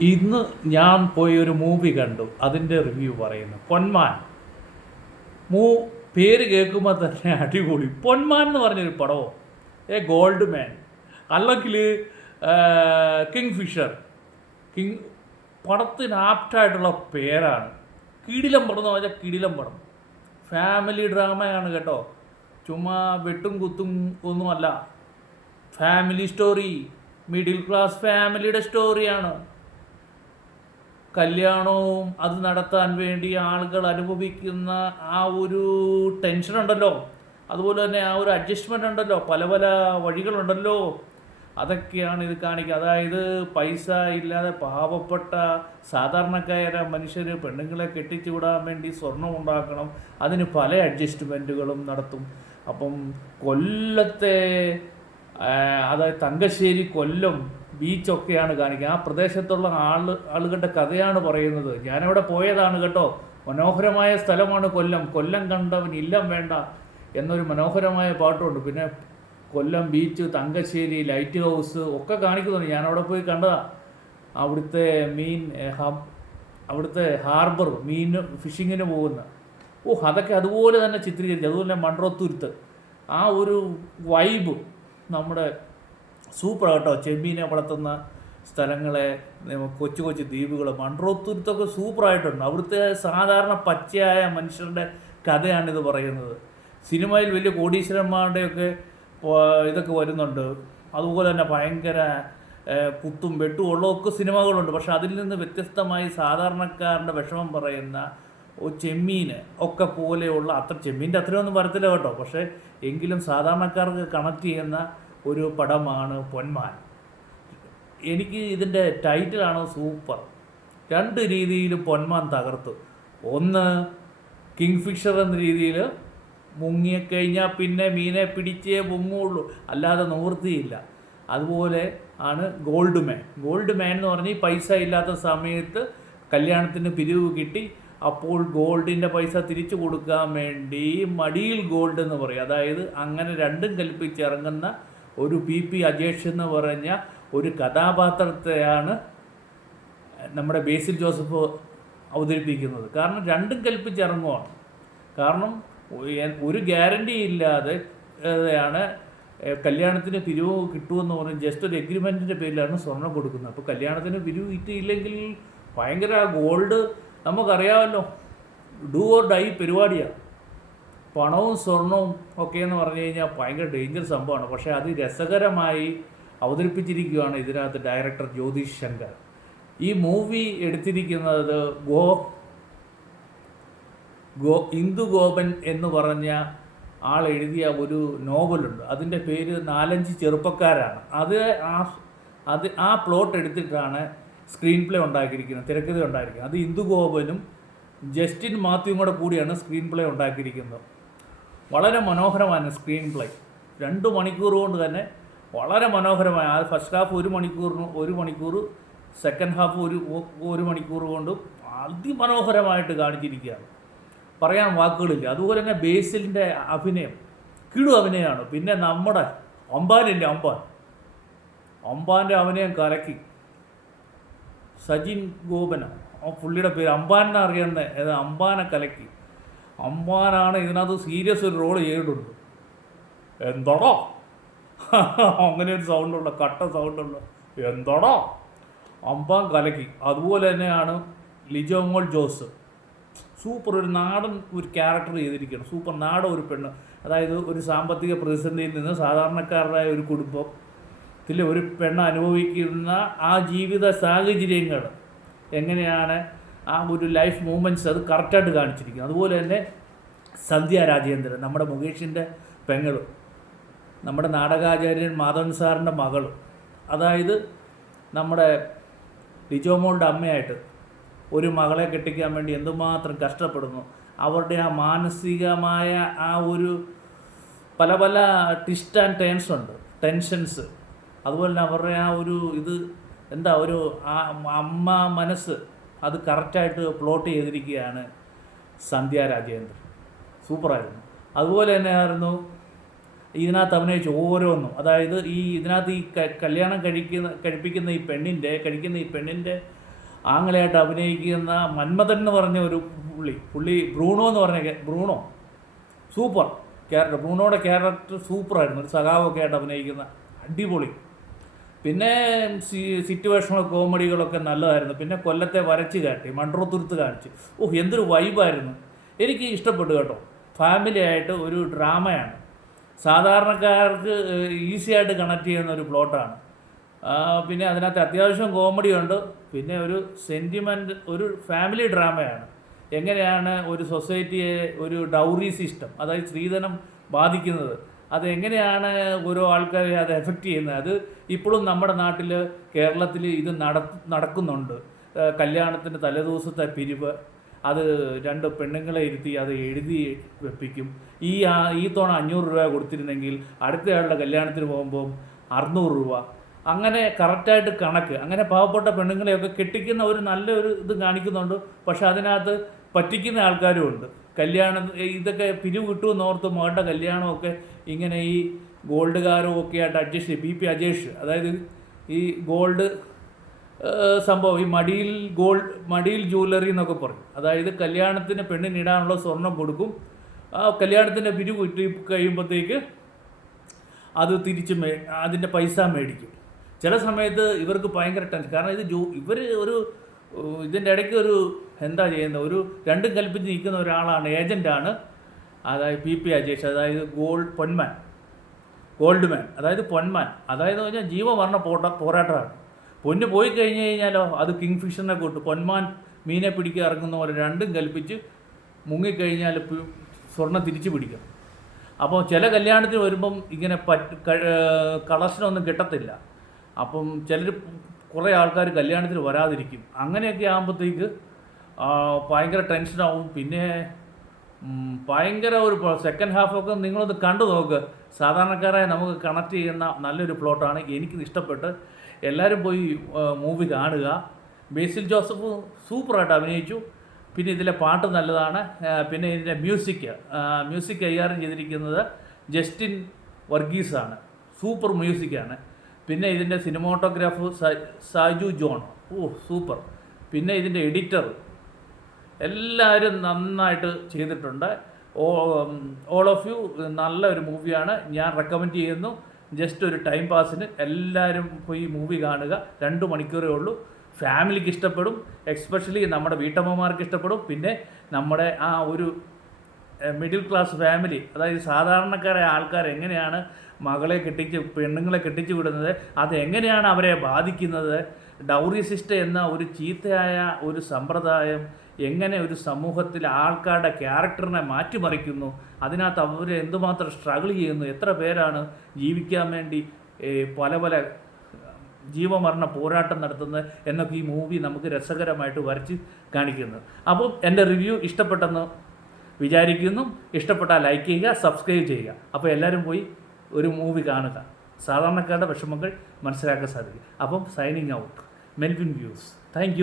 ഇന്ന് ഞാൻ പോയി ഒരു മൂവി കണ്ടു. അതിന്റെ റിവ്യൂ പറയുന്നു. പൊന്മാൻ. മൂ പേര് കേൾക്കുമ്പോൾ തന്നെ അടിപൊളി. പൊന്മാൻ എന്ന് പറഞ്ഞൊരു പടമോ ഏ ഗോൾഡ് മാൻ. അല്ലെങ്കിൽ കിങ് ഫിഷർ കിങ് പടത്തിന് ആപ്റ്റായിട്ടുള്ള പേരാണ്. കിടിലം പടം എന്ന് പറഞ്ഞാൽ കിടിലം പടം. ഫാമിലി ഡ്രാമയാണ് കേട്ടോ. ചുമ്മാ വെട്ടും കുത്തും ഒന്നുമല്ല. Family story. മിഡിൽ ക്ലാസ് ഫാമിലിയുടെ സ്റ്റോറിയാണ്. കല്യാണവും അത് നടത്താൻ വേണ്ടി ആളുകൾ അനുഭവിക്കുന്ന ആ ഒരു ടെൻഷൻ ഉണ്ടല്ലോ. അതുപോലെ തന്നെ ആ ഒരു അഡ്ജസ്റ്റ്മെന്റ് ഉണ്ടല്ലോ. പല പല വഴികളുണ്ടല്ലോ. അതൊക്കെയാണ് ഇത് കാണിക്കുക. അതായത് പൈസ ഇല്ലാതെ പാവപ്പെട്ട സാധാരണക്കാരായ മനുഷ്യർ പെണ്ണുങ്ങളെ കെട്ടിച്ചു വിടാൻ വേണ്ടി സ്വർണം ഉണ്ടാക്കണം. അതിന് പല അഡ്ജസ്റ്റ്മെന്റുകളും നടത്തും. അപ്പം കൊല്ലത്തെ അതായത് തങ്കശ്ശേരി കൊല്ലം ബീച്ചൊക്കെയാണ് കാണിക്കുക ആ പ്രദേശത്തുള്ള ആൾ ആളുകളുടെ കഥയാണ് പറയുന്നത്. ഞാനവിടെ പോയതാണ് കേട്ടോ. മനോഹരമായ സ്ഥലമാണ് കൊല്ലം. കൊല്ലം കണ്ടവൻ ഇല്ലം വേണ്ട എന്നൊരു മനോഹരമായ പാട്ടുണ്ട്. പിന്നെ Kollam beach Thangassery light house ഒക്കെ കാണിക്കുന്നുണ്ട്. ഞാനവിടെ പോയി കണ്ടതാണ് അവിടുത്തെ മീൻ അവിടുത്തെ ഹാർബർ മീൻ ഫിഷിങ്ങിന് പോകുന്ന. ഓ അതൊക്കെ അതുപോലെ തന്നെ ചിത്രീകരിച്ചു അതുപോലെ തന്നെ മൺട്രോത്തുരുത്ത് ആ ഒരു വൈബ് നമ്മുടെ സൂപ്പർ കേട്ടോ ചെമ്മീനെ വളർത്തുന്ന സ്ഥലങ്ങളെ കൊച്ചു കൊച്ചു ദ്വീപുകൾ മൺറോത്തുരുത്തൊക്കെ സൂപ്പറായിട്ടുണ്ട്. അവിടുത്തെ സാധാരണ പച്ചയായ മനുഷ്യരുടെ കഥയാണിത് പറയുന്നത്. സിനിമയിൽ വലിയ കോടീശ്വരന്മാരുടെയൊക്കെ ഇതൊക്കെ വരുന്നുണ്ട്. അതുപോലെ തന്നെ ഭയങ്കര കുത്തും വെട്ടും ഉള്ളതൊക്കെ സിനിമകളുണ്ട്. പക്ഷെ അതിൽ നിന്ന് വ്യത്യസ്തമായി സാധാരണക്കാരന്റെ വിഷമം പറയുന്ന ചെമ്മീൻ ഒക്കെ പോലെയുള്ള അത്ര ചെമ്മീന്റെ അത്രയൊന്നും വരത്തില്ല കേട്ടോ. പക്ഷേ എങ്കിലും സാധാരണക്കാർക്ക് കണക്ട് ചെയ്യുന്ന ഒരു പടമാണ് പൊന്മാൻ. എനിക്ക് ഇതിന്റെ ടൈറ്റിലാണ് സൂപ്പർ. രണ്ട് രീതിയിൽ പൊന്മാൻ തകർത്തു. ഒന്ന് കിങ് ഫിഷർ എന്ന രീതിയിൽ മുങ്ങിക്കഴിഞ്ഞാൽ പിന്നെ മീനെ പിടിച്ചേ മുങ്ങുള്ളൂ. അല്ലാതെ നിവൃത്തിയില്ല. അതുപോലെ ആണ് ഗോൾഡ് മാൻ ഗോൾഡ് മാൻ എന്ന് പറഞ്ഞാൽ പൈസ ഇല്ലാത്ത സമയത്ത് കല്യാണത്തിന് പിരിവ് കിട്ടി. അപ്പോൾ ഗോൾഡിന്റെ പൈസ തിരിച്ചു കൊടുക്കാൻ വേണ്ടി മടിയിൽ ഗോൾഡ് എന്ന് പറയും. അതായത് അങ്ങനെ രണ്ടും കൽപ്പിച്ചിറങ്ങുന്ന ഒരു പി പി അജേഷ് എന്ന് പറഞ്ഞ ഒരു കഥാപാത്രത്തെയാണ് നമ്മുടെ ബേസിൽ ജോസഫ് അവതരിപ്പിക്കുന്നത്. കാരണം രണ്ടും കൽപ്പിച്ചിറങ്ങുവാണ്. കാരണം ഒരു ഗ്യാരണ്ടി ഇല്ലാതെയാണ് കല്യാണത്തിന് പിരിവ് കിട്ടുമെന്ന് പറഞ്ഞ് ജസ്റ്റ് ഒരു എഗ്രിമെന്റിന്റെ പേരിലാണ് സ്വർണം കൊടുക്കുന്നത്. അപ്പോൾ കല്യാണത്തിന് പിരിവ് കിട്ടിയില്ലെങ്കിൽ ഭയങ്കര ഗോൾഡ് നമുക്കറിയാമല്ലോ. ഡു ഓർ ഡൈ പരിപാടിയാണ്. പണവും സ്വർണവും ഒക്കെ എന്ന് പറഞ്ഞു കഴിഞ്ഞാൽ ഭയങ്കര ഡേഞ്ചർ സംഭവമാണ്. പക്ഷേ അത് രസകരമായി അവതരിപ്പിച്ചിരിക്കുകയാണ് ഇതിനകത്ത് ഡയറക്ടർ ജ്യോതിഷ് ശങ്കർ. ഈ മൂവി എടുത്തിരിക്കുന്നത് ഗോ ഗോ ഇന്ദു ഗോപൻ എന്ന് പറഞ്ഞ ആൾ എഴുതിയ ഒരു നോവലുണ്ട്. അതിന്റെ പേര് നാലഞ്ച് ചെറുപ്പക്കാരാണ്. അത് ആ അത് ആ പ്ലോട്ട് എടുത്തിട്ടാണ് സ്ക്രീൻ പ്ലേ ഉണ്ടാക്കിയിരിക്കുന്നത് തിരക്കഥ ഉണ്ടായിരിക്കുന്നത് അത് ഇന്ദു ഗോപനും ജസ്റ്റിൻ മാത്യുവും കൂടെ കൂടിയാണ് സ്ക്രീൻ പ്ലേ ഉണ്ടാക്കിയിരിക്കുന്നത്. വളരെ മനോഹരമായ സ്ക്രീൻ പ്ലേ രണ്ട് മണിക്കൂർ കൊണ്ട് തന്നെ വളരെ മനോഹരമായ. ആ ഫസ്റ്റ് ഹാഫ് ഒരു മണിക്കൂറിന് ഒരു മണിക്കൂർ സെക്കൻഡ് ഹാഫ് ഒരു ഒരു മണിക്കൂർ കൊണ്ട് അതിമനോഹരമായിട്ട് കാണിച്ചിരിക്കുകയാണ്. പറയാൻ വാക്കുകളില്ല. അതുപോലെ തന്നെ ബേസിലിന്റെ അഭിനയം കിടു അഭിനയമാണ്. പിന്നെ നമ്മുടെ അമ്പാനില്ലേ അമ്പാൻ അമ്പാന്റെ അഭിനയം കലക്കി. സജിൻ ഗോപന ആ പുള്ളിയുടെ പേര് അമ്പാനെന്ന് അറിയുന്നത് അമ്പാനെ കലക്കി. അമ്പാനാണ് ഇതിനകത്ത് സീരിയസ് ഒരു റോൾ ചെയ്തിട്ടുണ്ട്. എന്തടോ? അങ്ങനെ ഒരു സൗണ്ടുള്ള കട്ട സൗണ്ടുള്ള എന്തടോ? അമ്പാൻ കലക്കി. അതുപോലെ തന്നെയാണ് ലിജോമോൾ ജോസ്. സൂപ്പർ ഒരു നാടൻ ഒരു ക്യാരക്ടർ ചെയ്തിരിക്കുകയാണ്. സൂപ്പർ നാടൻ ഒരു പെണ്ണ്. അതായത് ഒരു സാമ്പത്തിക പ്രതിസന്ധിയിൽ നിന്ന് സാധാരണക്കാരായ ഒരു കുടുംബത്തിൽ ഒരു പെണ്ണ് അനുഭവിക്കുന്ന ആ ജീവിത സാഹചര്യങ്ങൾ എങ്ങനെയാണ് ആ ഒരു ലൈഫ് മൂമെന്റ്സ് അത് കറക്റ്റായിട്ട് കാണിച്ചിരിക്കുന്നു. അതുപോലെ തന്നെ സന്ധ്യ രാജേന്ദ്രൻ നമ്മുടെ മുകേഷിന്റെ പെങ്ങൾ നമ്മുടെ നാടകാചാര്യൻ മാധവൻ സാറിന്റെ മകൾ അതായത് നമ്മുടെ ലിജോമോളുടെ അമ്മയായിട്ട് ഒരു മകളെ കെട്ടിക്കാൻ വേണ്ടി എന്തുമാത്രം കഷ്ടപ്പെടുന്നു. അവരുടെ ആ മാനസികമായ ആ ഒരു പല പല ട്വിസ്റ്റ് ആൻഡ് ടേൺസ് ഉണ്ട് ടെൻഷൻസ് അതുപോലെ തന്നെ അവരുടെ ആ ഒരു ഇത് എന്താ ഒരു അമ്മ മനസ്സ് അത് കറക്റ്റായിട്ട് പ്ലോട്ട് ചെയ്തിരിക്കുകയാണ് സന്ധ്യ രാജേന്ദ്രൻ. സൂപ്പറായിരുന്നു. അതുപോലെ തന്നെ ആയിരുന്നു ഇതിനകത്ത് അഭിനയിച്ച ഓരോന്നും. അതായത് ഈ ഇതിനകത്ത് ഈ കല്യാണം കഴിക്കുന്ന കഴിപ്പിക്കുന്ന ഈ പെണ്ണിന്റെ കഴിക്കുന്ന ഈ പെണ്ണിന്റെ ആംഗലയായിട്ട് അഭിനയിക്കുന്ന മന്മഥൻ എന്ന് പറഞ്ഞ ഒരു പുള്ളി പുള്ളി ബ്രൂണോ എന്ന് പറഞ്ഞ ബ്രൂണോ? സൂപ്പർ. ക്യാരക്ടർ ബ്രൂണോയുടെ ക്യാരക്ടർ സൂപ്പറായിരുന്നു. ഒരു സഖാവൊക്കെ ആയിട്ട് അഭിനയിക്കുന്ന അടിപൊളി പിന്നെ സിറ്റുവേഷണൽ കോമഡികളൊക്കെ നല്ലതായിരുന്നു. പിന്നെ കൊല്ലത്തെ വരച്ച് കാട്ടി മൺട്രോത്തുരുത്ത് കാണിച്ച്. ഓഹ് എന്തൊരു വൈബായിരുന്നു. എനിക്ക് ഇഷ്ടപ്പെട്ടു കേട്ടോ. ഫാമിലി ആയിട്ട് ഒരു ഡ്രാമയാണ്. സാധാരണക്കാർക്ക് ഈസി ആയിട്ട് കണക്ട് ചെയ്യുന്ന ഒരു പ്ലോട്ടാണ്. പിന്നെ അതിനകത്ത് അത്യാവശ്യം കോമഡി ഉണ്ട് പിന്നെ ഒരു സെന്റിമെന്റ് ഒരു ഫാമിലി ഡ്രാമയാണ്. എങ്ങനെയാണ് ഒരു സൊസൈറ്റിയെ ഒരു ഡൗറി സിസ്റ്റം അതായത് സ്ത്രീധനം ബാധിക്കുന്നത്? അത് എങ്ങനെയാണ് ഓരോ ആൾക്കാരെ അത് എഫക്റ്റ് ചെയ്യുന്നത്? അത് ഇപ്പോഴും നമ്മുടെ നാട്ടിൽ കേരളത്തിൽ ഇത് നട നടക്കുന്നുണ്ട്. കല്യാണത്തിന്റെ തലേദിവസത്തെ പിരിവ് അത് രണ്ട് പെണ്ണുങ്ങളെ ഇരുത്തി അത് എഴുതി വെപ്പിക്കും. ഈ ഈ തവണ അഞ്ഞൂറ് രൂപ കൊടുത്തിരുന്നെങ്കിൽ അടുത്തയാളുടെ കല്യാണത്തിന് പോകുമ്പോൾ അറുന്നൂറ് രൂപ. അങ്ങനെ കറക്റ്റായിട്ട് കണക്ക്. അങ്ങനെ പാവപ്പെട്ട പെണ്ണുങ്ങളെയൊക്കെ കെട്ടിക്കുന്ന ഒരു നല്ലൊരു ഇത് കാണിക്കുന്നുണ്ട്. പക്ഷെ അതിനകത്ത് പറ്റിക്കുന്ന ആൾക്കാരും ഉണ്ട്. കല്യാണം ഇതൊക്കെ പിരിവ് കിട്ടുമെന്ന് ഓർത്ത് മകളുടെ കല്യാണമൊക്കെ ഇങ്ങനെ ഈ ഗോൾഡുകാരും ഒക്കെ ആയിട്ട് അഡ്ജസ്റ്റ് ചെയ്യും പി അജേഷ് അതായത് ഈ ഗോൾഡ് സംഭവം ഈ മടിയിൽ ഗോൾഡ് മടിയിൽ ജ്വല്ലറി എന്നൊക്കെ പറയും. അതായത് കല്യാണത്തിന് പെണ്ണിനിടാനുള്ള സ്വർണം കൊടുക്കും. ആ കല്യാണത്തിന്റെ പിരിവ് കിട്ടി കഴിയുമ്പോഴത്തേക്ക് അത് തിരിച്ച് മേ അതിന്റെ പൈസ മേടിക്കും. ചില സമയത്ത് ഇവർക്ക് ഭയങ്കര ടെൻഷൻ കാരണം ഇത് ജോ ഇവർ ഒരു ഇതിന്റെ ഇടയ്ക്ക് ഒരു എന്താ ചെയ്യുന്നത്? ഒരു രണ്ടും കൽപ്പിച്ച് നിൽക്കുന്ന ഒരാളാണ് ഏജന്റാണ് അതായത് പി. പി. അജേഷ് അതായത് ഗോൾഡ് പൊന്മാൻ. ഗോൾഡ് മാൻ അതായത് പൊന്മാൻ. അതായത് പറഞ്ഞാൽ ജീവമരണ പോട്ട പോരാട്ടമാണ് പൊന്ന് പോയി കഴിഞ്ഞ് കഴിഞ്ഞാലോ അത് കിങ് ഫിഷറിനെ കൂട്ട്. പൊന്മാൻ മീനെ പിടിക്കാൻ ഇറങ്ങുന്ന പോലെ രണ്ടും കൽപ്പിച്ച് മുങ്ങിക്കഴിഞ്ഞാൽ സ്വർണം തിരിച്ചു പിടിക്കും. അപ്പോൾ ചില കല്യാണത്തിന് വരുമ്പം ഇങ്ങനെ പറ്റ് കളക്ഷനൊന്നും കിട്ടത്തില്ല. അപ്പം ചിലർ കുറേ ആൾക്കാർ കല്യാണത്തിന് വരാതിരിക്കും. അങ്ങനെയൊക്കെ ആകുമ്പോഴത്തേക്ക് ഭയങ്കര ടെൻഷനാവും പിന്നെ ഭയങ്കര ഒരു സെക്കൻഡ് ഹാഫൊക്കെ നിങ്ങളൊന്ന് കണ്ടു നോക്ക്. സാധാരണക്കാരായ നമുക്ക് കണക്ട് ചെയ്യുന്ന നല്ലൊരു പ്ലോട്ടാണ് എനിക്കിത് ഇഷ്ടപ്പെട്ട് എല്ലാവരും പോയി മൂവി കാണുക. ബേസിൽ ജോസഫ് സൂപ്പറായിട്ട് അഭിനയിച്ചു. പിന്നെ ഇതിലെ പാട്ട് നല്ലതാണ്. പിന്നെ ഇതിന്റെ മ്യൂസിക് മ്യൂസിക് കൈകാര്യം ചെയ്തിരിക്കുന്നത് ജസ്റ്റിൻ വർഗീസാണ് സൂപ്പർ മ്യൂസിക്കാണ് പിന്നെ ഇതിന്റെ സിനിമോട്ടോഗ്രാഫ് സാജു ജോൺ. ഓ സൂപ്പർ. പിന്നെ ഇതിന്റെ എഡിറ്റർ എല്ലാവരും നന്നായിട്ട് ചെയ്തിട്ടുണ്ട്. ഓൾ ഓഫ് യു നല്ല ഒരു മൂവിയാണ് ഞാൻ റെക്കമെൻഡ് ചെയ്യുന്നു. ജസ്റ്റ് ഒരു ടൈം പാസിന് എല്ലാവരും പോയി മൂവി കാണുക. രണ്ട് മണിക്കൂറേ ഉള്ളൂ. ഫാമിലിക്ക് ഇഷ്ടപ്പെടും. എക്സ്പെഷ്യലി നമ്മുടെ വീട്ടമ്മമാർക്ക് ഇഷ്ടപ്പെടും. പിന്നെ നമ്മുടെ ആ ഒരു മിഡിൽ ക്ലാസ് ഫാമിലി അതായത് സാധാരണക്കാരായ ആൾക്കാർ എങ്ങനെയാണ് മകളെ കെട്ടിച്ച് പെണ്ണുങ്ങളെ കെട്ടിച്ചു വിടുന്നത്? അതെങ്ങനെയാണ് അവരെ ബാധിക്കുന്നത്? ഡൗറി സിസ്റ്റം എന്ന ഒരു ചീത്തയായ ഒരു സമ്പ്രദായം എങ്ങനെ ഒരു സമൂഹത്തിൽ ആൾക്കാരുടെ ക്യാരക്ടറിനെ മാറ്റിമറിക്കുന്നു? അതിനകത്ത് അവർ എന്തുമാത്രം സ്ട്രഗിൾ ചെയ്യുന്നു? എത്ര പേരാണ് ജീവിക്കാൻ വേണ്ടി പല പല ജീവമരണ പോരാട്ടം നടത്തുന്നത് എന്നൊക്കെ ഈ മൂവി നമുക്ക് രസകരമായിട്ട് വരച്ച് കാണിക്കുന്നത് അപ്പോൾ എന്റെ റിവ്യൂ ഇഷ്ടപ്പെട്ടെന്ന് വിചാരിക്കുന്നു. ഇഷ്ടപ്പെട്ടാൽ ലൈക്ക് ചെയ്യുക സബ്സ്ക്രൈബ് ചെയ്യുക. അപ്പോൾ എല്ലാവരും പോയി ഒരു മൂവി കാണുക. സാധാരണക്കാരുടെ വിഷമങ്ങൾ മനസ്സിലാക്കാൻ സാധിക്കും. അപ്പം signing out Melvin views thank